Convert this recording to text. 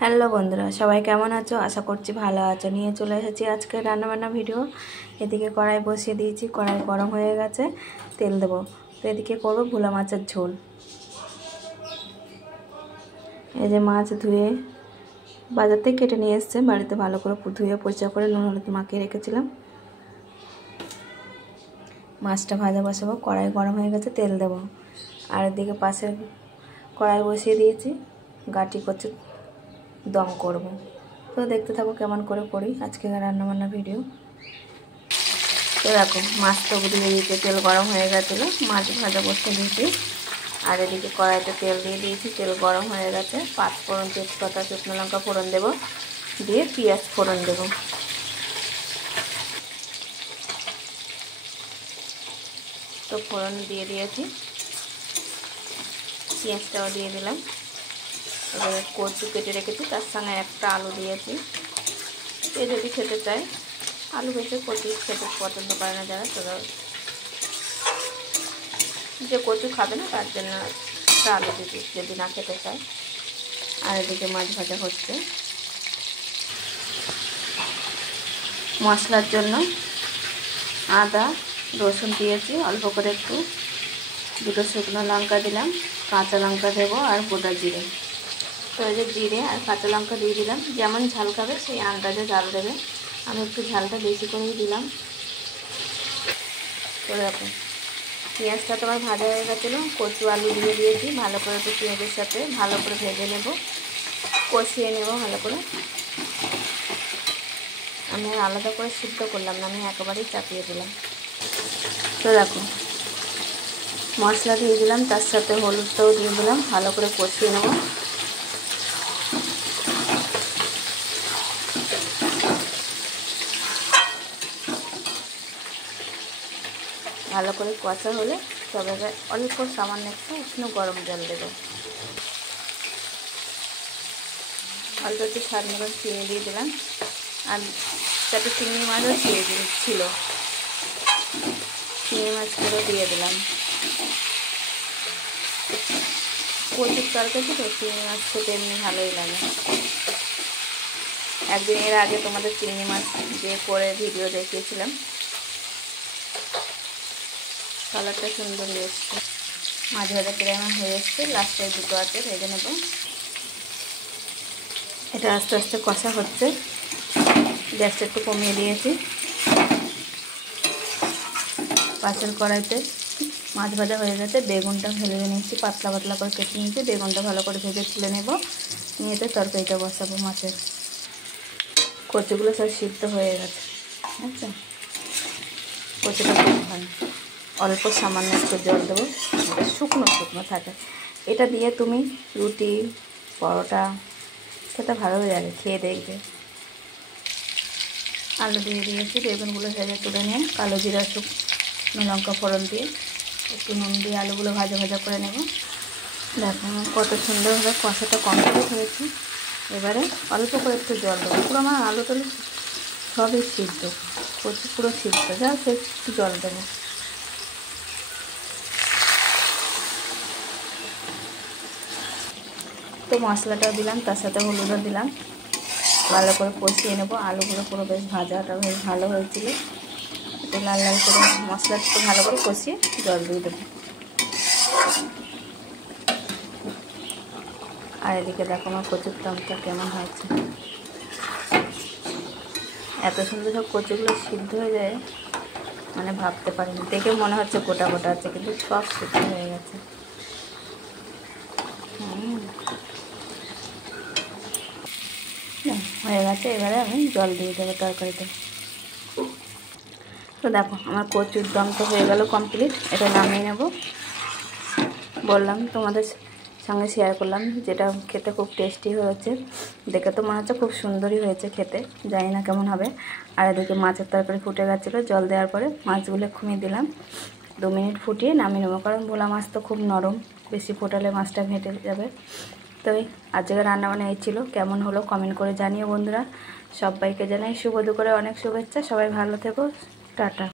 Hello বন্ধুরা, সবাই কেমন আছো? আশা করছি ভালো আছো। নিয়ে চলে এসেছি আজকে রান্নাবান্না ভিডিও। এদিকে কড়াই বসিয়ে দিয়েছি, কড়াই গরম হয়ে গেছে, তেল দেবো। তো এদিকে করবো ভোলা মাছের ঝোল। এই যে মাছ ধুয়ে বাজার থেকে কেটে নিয়ে এসছে, বাড়িতে ভালো করে ধুয়ে পরিষ্কার করে নুন হলুদ মাখিয়ে রেখেছিলাম। মাছটা ভাজা বসাবো, কড়াই গরম হয়ে গেছে, তেল দেবো। আর এদিকে পাশে কড়াই বসিয়ে দিয়েছি, গাটি কচু দম করব। তো দেখতে থাকো কেমন করে করি আজকে রান্নাবান্না ভিডিও। তো দেখো মাছ তো দিয়ে দিয়েছে, তেল গরম হয়ে গেছিলো, মাছ ভাজা বসিয়ে দিয়েছি। আর এদিকে কড়াইতে তেল দিয়ে দিয়েছি, তেল গরম হয়ে গেছে। পাঁচ ফোড়ন, তেজপাতা, শুকনো লঙ্কা ফোড়ন দেবো, দিয়ে পেঁয়াজ ফোড়ন দেবো। তো ফোড়ন দিয়ে দিয়েছি, পেঁয়াজটাও দিয়ে দিলাম। এবারে কচু কেটে রেখেছি, তার সঙ্গে একটা আলু দিয়েছি। এ যদি খেতে চায় আলু বেশি, কচু খেতে পছন্দ করে না যারা, তারা যে কচু খাবে না তার জন্য একটা আলু দিচ্ছি যদি না খেতে চায়। আর এদিকে মাছ ভাজা হচ্ছে। মশলার জন্য আদা রসুন দিয়েছি অল্প করে, একটু দুটো শুকনো লঙ্কা দিলাম, কাঁচা লঙ্কা দেবো আর গোটা জিরে। তো এই যে জিরে আর কাঁচা লঙ্কা দিয়ে দিলাম, যেমন ঝাল খাবে সেই আন্দাজে ঝাল দেবে। আমি একটু ঝালটা বেশি করেই দিলাম। তো দেখো পেঁয়াজটা তোমার ভাজা হয়ে গেছিলো, কচু আলু দিয়ে দিয়েছি, ভালো করে একটু পেঁয়াজের সাথে ভালো করে ভেজে নেব, কষিয়ে নেব ভালো করে। আমি আলাদা করে সিদ্ধ করলাম না, আমি একেবারেই চাপিয়ে দিলাম। তো দেখো মশলা দিয়ে দিলাম, তার সাথে হলুদটাও দিয়ে দিলাম, ভালো করে কষিয়ে নেব। ভালো করে কষা হলে তবে অল্প সামান্য একটু উষ্ণ গরম জল দেবো। অল্প একটু স্বাদ মতন চিনি দিয়ে দিলাম, আর তাতে চিংড়ি মাছও ছিল, চিংড়ি মাছগুলো দিয়ে দিলাম। কচুর তরকারি তো চিংড়ি মাছ খেতে এমনি ভালোই লাগে। একদিন এর আগে তোমাদের চিংড়ি মাছ দিয়ে করে ভিডিও দেখিয়েছিলাম, কালারটা সুন্দর এসছে। মাছ ভাজা করে আমার হয়ে এসছে, লাস্টে দুটো আছে ভেজে নেব। এটা আস্তে আস্তে কষা হচ্ছে, গ্যাসটা একটু কমিয়ে দিয়েছি। পাশের কড়াইতে মাছ ভাজা হয়ে গেছে, বেগুনটা ভেজে নিচ্ছি, পাতলা পাতলা করে কেটে নিয়েছি। বেগুনটা ভালো করে ভেজে তুলে নেব, নিয়ে তো তরকারিটা বসাবো মাছের। কচুগুলো সব সিদ্ধ হয়ে গেছে, আচ্ছা কচুটা খুব ভালো। অল্প সামান্য একটু জল দেবো, শুকনো শুকনো থাকে। এটা দিয়ে তুমি রুটি পরোটা খেতে ভালো লাগে, খেয়ে দেখবে। আলু দিয়ে দিয়েছি, বেগুনগুলো ভেজে তুলে নিয়ে কালো জিরা শুকনো লঙ্কা ফোড়ন দিয়ে একটু নুন দিয়ে আলুগুলো ভাজা ভাজা করে নেব। দেখো কত সুন্দরভাবে কষাটা কমপ্লিট হয়েছে। এবারে অল্প করে একটু জল দেবো, পুরো আমার আলু টালু সবই সিদ্ধ, কচু পুরো সিদ্ধ, যা একটু জল দেবো। তো মশলাটাও দিলাম, তার সাথে হলুদও দিলাম, ভালো করে কষিয়ে নেব। আলুগুলো পুরো বেশ ভাজাটা বেশ ভালো হয়েছিল, একটু লাল লাল করে মশলাটা একটু ভালো করে কষিয়ে জল দিয়ে দেবো। আর এদিকে দেখো আমার কচুর দমটা কেমন হয়েছে, এত সুন্দর সব কচুগুলো সিদ্ধ হয়ে যায়, মানে ভাবতে পারিনি। দেখে মনে হচ্ছে গোটা গোটা আছে, কিন্তু সব সিদ্ধ হয়ে গেছে। হয়ে গেছে, এবারে আমি জল দিয়ে দেবো তরকারিতে। তো দেখো আমার কচুর দম তো হয়ে গেল কমপ্লিট, এটা নামিয়ে নেব। বললাম তোমাদের সঙ্গে শেয়ার করলাম, যেটা খেতে খুব টেস্টি হয়েছে, দেখে তো মনে হচ্ছে খুব সুন্দরই হয়েছে খেতে, জানি না কেমন হবে। আর এদিকে মাছের তরকারি ফুটে গেছিলো, জল দেওয়ার পরে মাছগুলো খুমিয়ে দিলাম, 2 মিনিট ফুটিয়ে নামিয়ে নেবো, কারণ ভোলা মাছ তো খুব নরম, বেশি ফোটালে মাছটা ঘেঁটে যাবে। তো আজকে রান্নাবান্না এই ছিল, কেমন হলো কমেন্ট করে জানিও বন্ধুরা। সবাইকে জানাই শুভ দুপুরে অনেক শুভেচ্ছা, সবাই ভালো থেকো, টাটা।